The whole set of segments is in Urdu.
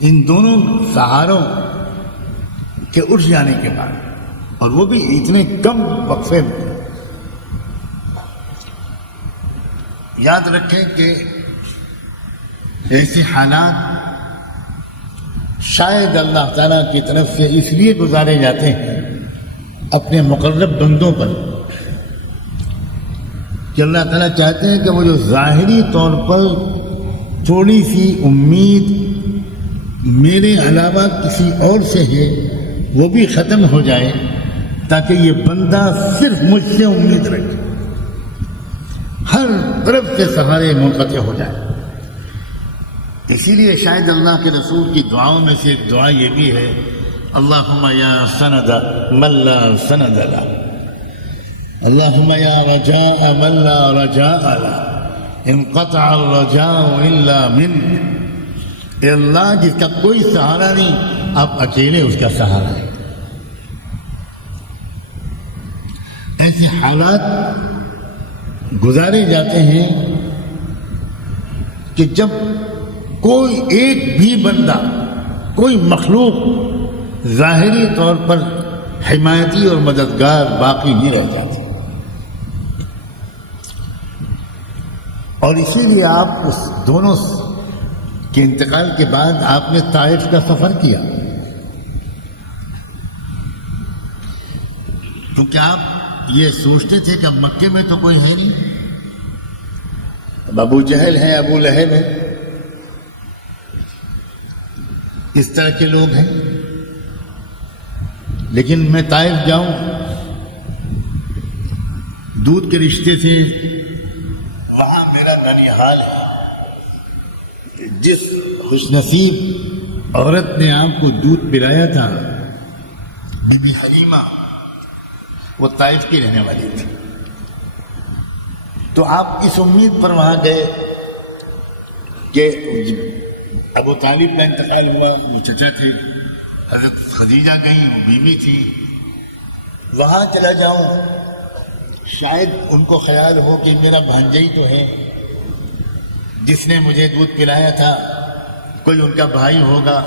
ان دونوں سہاروں کے اٹھ جانے کے بعد، اور وہ بھی اتنے کم وقفے میں، یاد رکھیں کہ ایسے حالات شاید اللہ تعالیٰ کی طرف سے اس لیے گزارے جاتے ہیں اپنے مقرب بندوں پر کہ اللہ تعالیٰ چاہتے ہیں کہ وہ جو ظاہری طور پر تھوڑی سی امید میرے علاوہ کسی اور سے ہے وہ بھی ختم ہو جائے، تاکہ یہ بندہ صرف مجھ سے امید رکھے، ہر طرف سے سہارے منقطع ہو جائے۔ اسی لیے شاید اللہ کے رسول کی دعاؤں میں سے ایک دعا یہ بھی ہے، اللہم یا سند من لا سند له، اللہم یا رجاء من لا رجاء له، انقطع الرجاء الا منک۔ اے اللہ جس کا کوئی سہارا نہیں، آپ اکیلے اس کا سہارا ہے۔ ایسے حالات گزارے جاتے ہیں کہ جب کوئی ایک بھی بندہ، کوئی مخلوق ظاہری طور پر حمایتی اور مددگار باقی نہیں رہ جاتی، اور اسی لیے آپ اس دونوں کے انتقال کے بعد آپ نے طائف کا سفر کیا، کیونکہ آپ یہ سوچتے تھے کہ مکے میں تو کوئی ہے نہیں، ابو جہل ہے، ابو لہب ہے، اس طرح کے لوگ ہیں، لیکن میں طائف جاؤں، دودھ کے رشتے سے وہاں میرا ننیحال ہے۔ جس خوش نصیب عورت نے آپ کو دودھ پلایا تھا، بی بی حلیمہ، وہ طائف کی رہنے والی تھی، تو آپ اس امید پر وہاں گئے کہ ابو طالب کا انتقال ہوا، وہ چچا تھے، حضرت خدیجہ گئیں، وہ بیوی تھی، وہاں چلا جاؤں، شاید ان کو خیال ہو کہ میرا بھانجا تو ہے جس نے مجھے دودھ پلایا تھا، کوئی ان کا بھائی ہوگا،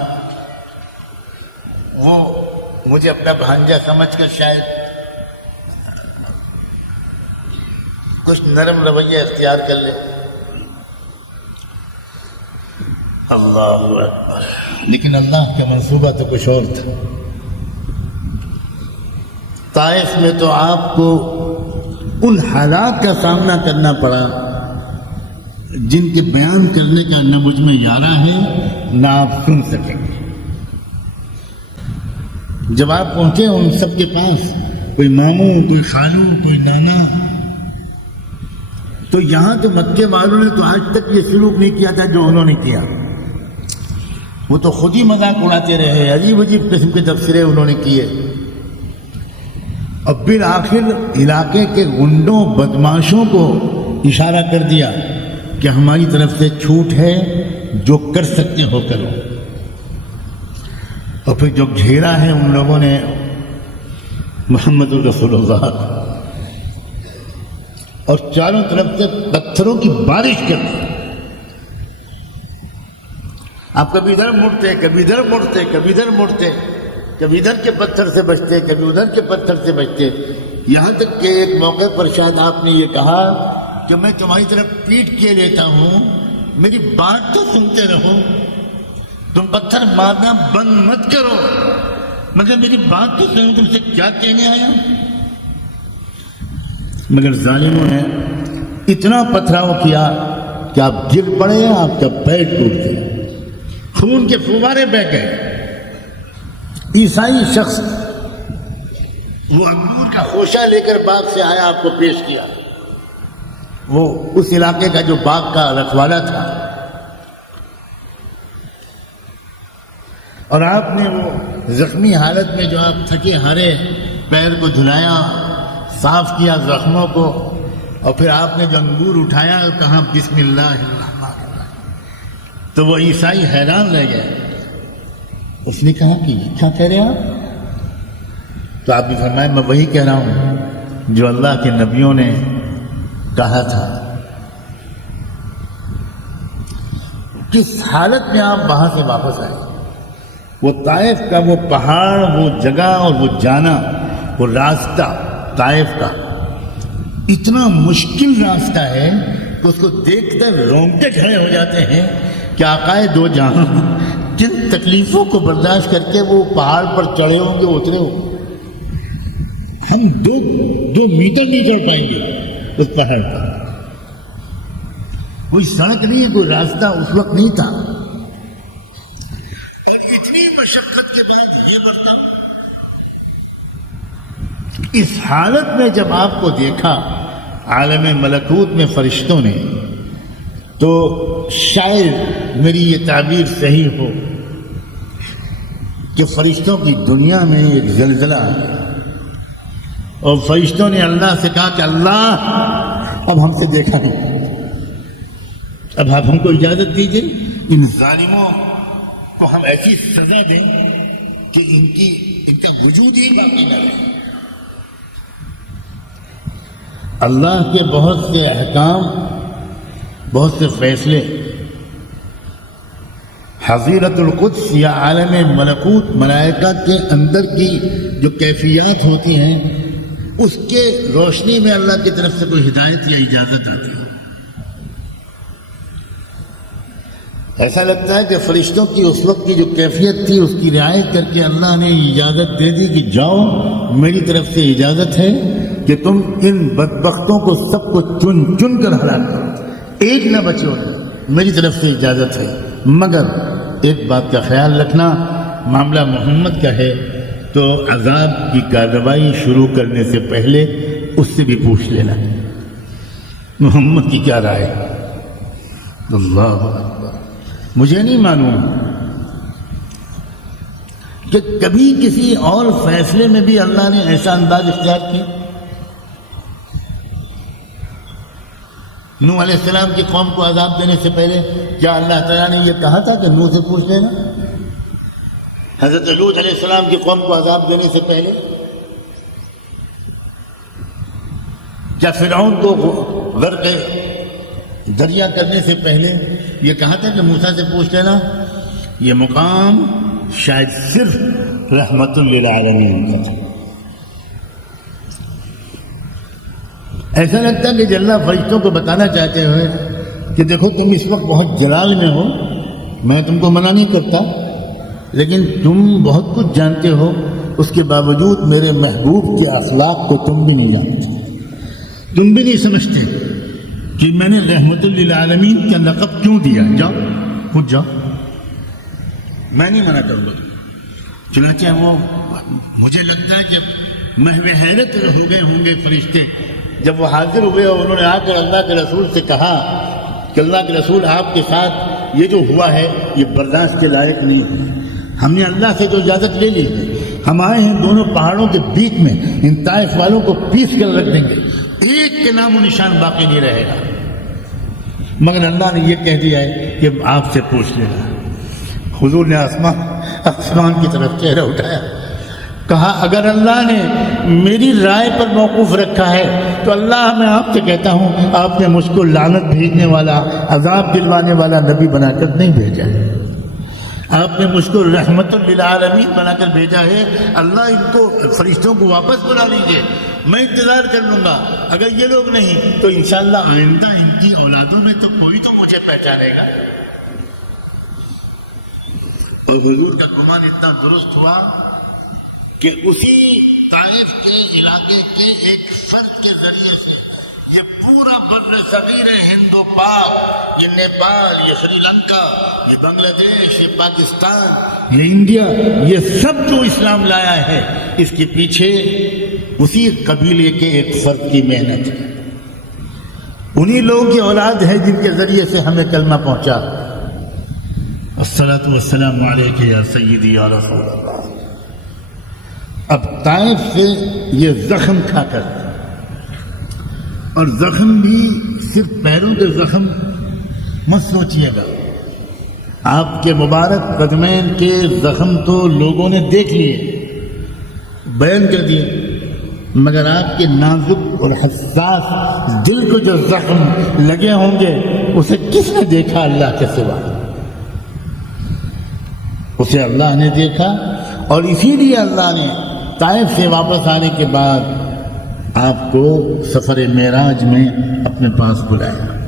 وہ مجھے اپنا بھانجا سمجھ کر شاید کچھ نرم رویہ اختیار کر لے۔ اللہ اکبر، لیکن اللہ کا منصوبہ تو کچھ اور تھا۔ طائف میں تو آپ کو ان حالات کا سامنا کرنا پڑا جن کے بیان کرنے کا نہ مجھ میں یارہ ہے نہ آپ سن سکیں گے۔ جب آپ پہنچے ان سب کے پاس، کوئی ماموں، کوئی خالو، کوئی نانا، تو یہاں تو مکے والوں نے تو آج تک یہ سلوک نہیں کیا تھا جو انہوں نے کیا، وہ تو خود ہی مذاق اڑاتے رہے، عجیب عجیب قسم کے تبصرے انہوں نے کیے، اور بالآخر علاقے کے گنڈوں بدماشوں کو اشارہ کر دیا کہ ہماری طرف سے چھوٹ ہے، جو کر سکتے ہو کرو، اور پھر جو گھیرا ہے ان لوگوں نے محمد رسول اللہ، اور چاروں طرف سے پتھروں کی بارش کر دی۔ آپ کبھی ادھر مڑتے، کبھی ادھر مڑتے، کبھی ادھر مڑتے، کبھی ادھر کے پتھر سے بچتے، کبھی ادھر کے پتھر سے بچتے، یہاں تک کہ ایک موقع پر شاید آپ نے یہ کہا کہ میں تمہاری طرف پیٹ کیے لیتا ہوں، میری بات تو سنتے رہو، تم پتھر مارنا بند مت کرو، مگر میری بات تو سنو، تم سے کیا کہنے آیا۔ مگر ظالموں نے اتنا پتھراؤ کیا کہ آپ گر پڑے، آپ کا پیر ٹوٹ گیا، خون کے فوارے بہہ گئے۔ عیسائی شخص وہ انگور کا خوشہ لے کر باغ سے آیا، آپ کو پیش کیا، وہ اس علاقے کا جو باغ کا رکھوالا تھا، اور آپ نے وہ زخمی حالت میں جو آپ تھکے ہارے پیر کو دھلایا، صاف کیا زخموں کو، اور پھر آپ نے جو انگور اٹھایا اور کہا بسم اللہ الرحمن الرحیم، تو وہ عیسائی حیران رہ گئے۔ اس نے کہا کہ یہ کیا کہہ رہے آپ؟ تو آپ نے فرمایا میں وہی کہہ رہا ہوں جو اللہ کے نبیوں نے کہا تھا۔ کس حالت میں آپ وہاں سے واپس آئے؟ وہ طائف کا وہ پہاڑ، وہ جگہ اور وہ جانا، وہ راستہ طائف کا اتنا مشکل راستہ ہے کہ اس کو دیکھ کر رونگٹے کھڑے ہو جاتے ہیں کہ آقائے دو جہاں جن تکلیفوں کو برداشت کر کے وہ پہاڑ پر چڑھے ہوں گے، اترے ہوں گے، ہم دو میٹر نہیں چڑھ پائیں گے اس پہاڑ پر۔ کوئی سڑک نہیں ہے، کوئی راستہ اس وقت نہیں تھا، اور اتنی مشقت کے بعد یہ برتاؤ۔ اس حالت میں جب آپ کو دیکھا عالم ملکوت میں فرشتوں نے، تو شاید میری یہ تعبیر صحیح ہو کہ فرشتوں کی دنیا میں ایک زلزلہ آیا، اور فرشتوں نے اللہ سے کہا کہ اللہ اب ہم سے دیکھا نہیں، اب آپ ہم کو اجازت دیجیے ان ظالموں کو ہم ایسی سزا دیں کہ ان کا وجود ہی باقی نہ رہے۔ اللہ کے بہت سے احکام، بہت سے فیصلے حضیرت القدس یا عالم ملکوت، ملائکہ کے اندر کی جو کیفیات ہوتی ہیں، اس کے روشنی میں اللہ کی طرف سے کوئی ہدایت یا اجازت آتی ہے۔ ایسا لگتا ہے کہ فرشتوں کی اس وقت کی جو کیفیت تھی اس کی رعایت کر کے اللہ نے اجازت دے دی کہ جاؤ، میری طرف سے اجازت ہے کہ تم ان بدبختوں کو سب کو چن چن کر ہلاک کرو، ایک نہ بچو، میری طرف سے اجازت ہے۔ مگر ایک بات کا خیال رکھنا، معاملہ محمد کا ہے تو عذاب کی کارروائی شروع کرنے سے پہلے اس سے بھی پوچھ لینا محمد کی کیا رائے۔ اللہ اکبر، مجھے نہیں معلوم کہ کبھی کسی اور فیصلے میں بھی اللہ نے ایسا انداز اختیار کیا۔ نوح علیہ السلام کی قوم کو عذاب دینے سے پہلے کیا اللہ تعالیٰ نے یہ کہا تھا کہ نوح سے پوچھ لینا؟ حضرت لوط علیہ السلام کی قوم کو عذاب دینے سے پہلے کیا فرعون کو غرق دریا کرنے سے پہلے یہ کہا تھا کہ موسیٰ سے پوچھ لینا؟ یہ مقام شاید صرف رحمت للعالمین کا تھا۔ ایسا لگتا ہے کہ اللہ فرشتوں کو بتانا چاہتے ہوئے کہ دیکھو تم اس وقت بہت جلال میں ہو، میں تم کو منع نہیں کرتا، لیکن تم بہت کچھ جانتے ہو، اس کے باوجود میرے محبوب کے اخلاق کو تم بھی نہیں جانتے، تم بھی نہیں سمجھتے کہ میں نے رحمت للعالمین کا لقب کیوں دیا۔ جاؤ خود جاؤ، میں نہیں منع کروں گا۔ چنانچہ وہ مجھے لگتا ہے کہ محو حیرت ہو گئے ہوں گے فرشتے جب وہ حاضر ہوئے اور انہوں نے آ کر اللہ کے رسول سے کہا کہ اللہ کے رسول آپ کے ساتھ یہ جو ہوا ہے یہ برداشت کے لائق نہیں ہے، ہم نے اللہ سے جو اجازت لے لی ہے، ہم آئے ہیں دونوں پہاڑوں کے بیچ میں، ان طائف والوں کو پیس کر رکھ دیں گے، ایک کے نام و نشان باقی نہیں رہے گا، مگر اللہ نے یہ کہہ دیا ہے کہ آپ سے پوچھ لینا۔ حضور نے آسمان کی طرف چہرہ اٹھایا، کہا اگر اللہ نے میری رائے پر موقوف رکھا ہے تو اللہ میں آپ سے کہتا ہوں آپ نے مجھ کو لعنت بھیجنے والا، عذاب دلوانے والا نبی بنا کر نہیں بھیجا ہے، آپ نے مجھ کو رحمت للعالمین بنا کر بھیجا ہے۔ اللہ ان کو فرشتوں کو واپس بلا لیجیے، میں انتظار کر لوں گا، اگر یہ لوگ نہیں تو انشاءاللہ آئندہ ان کی اولادوں میں تو کوئی تو مجھے پہچانے گا۔ اور حضور کا گمان اتنا درست ہوا کہ اسی طائف کے علاقے کے ایک فرد کے ذریعے سے یہ پورا بر صغیر ہند و پاک، یہ نیپال، یہ سری لنکا، یہ بنگلہ دیش، یہ پاکستان، یہ انڈیا، یہ سب جو اسلام لایا ہے اس کے پیچھے اسی قبیلے کے ایک فرد کی محنت ہے، انہی لوگوں کی اولاد ہے جن کے ذریعے سے ہمیں کلمہ پہنچا۔ الصلاۃ والسلام علیک یا سیدی یا رسول اللہ۔ اب طائف سے یہ زخم کھا کر، اور زخم بھی صرف پیروں کے زخم مت سوچیے گا، آپ کے مبارک قدمین کے زخم تو لوگوں نے دیکھ لیے، بیان کر دیے، مگر آپ کے نازک اور حساس دل کو جو زخم لگے ہوں گے اسے کس نے دیکھا اللہ کے سوا؟ اسے اللہ نے دیکھا، اور اسی لیے اللہ نے طائف سے واپس آنے کے بعد آپ کو سفر معراج میں اپنے پاس بلایا۔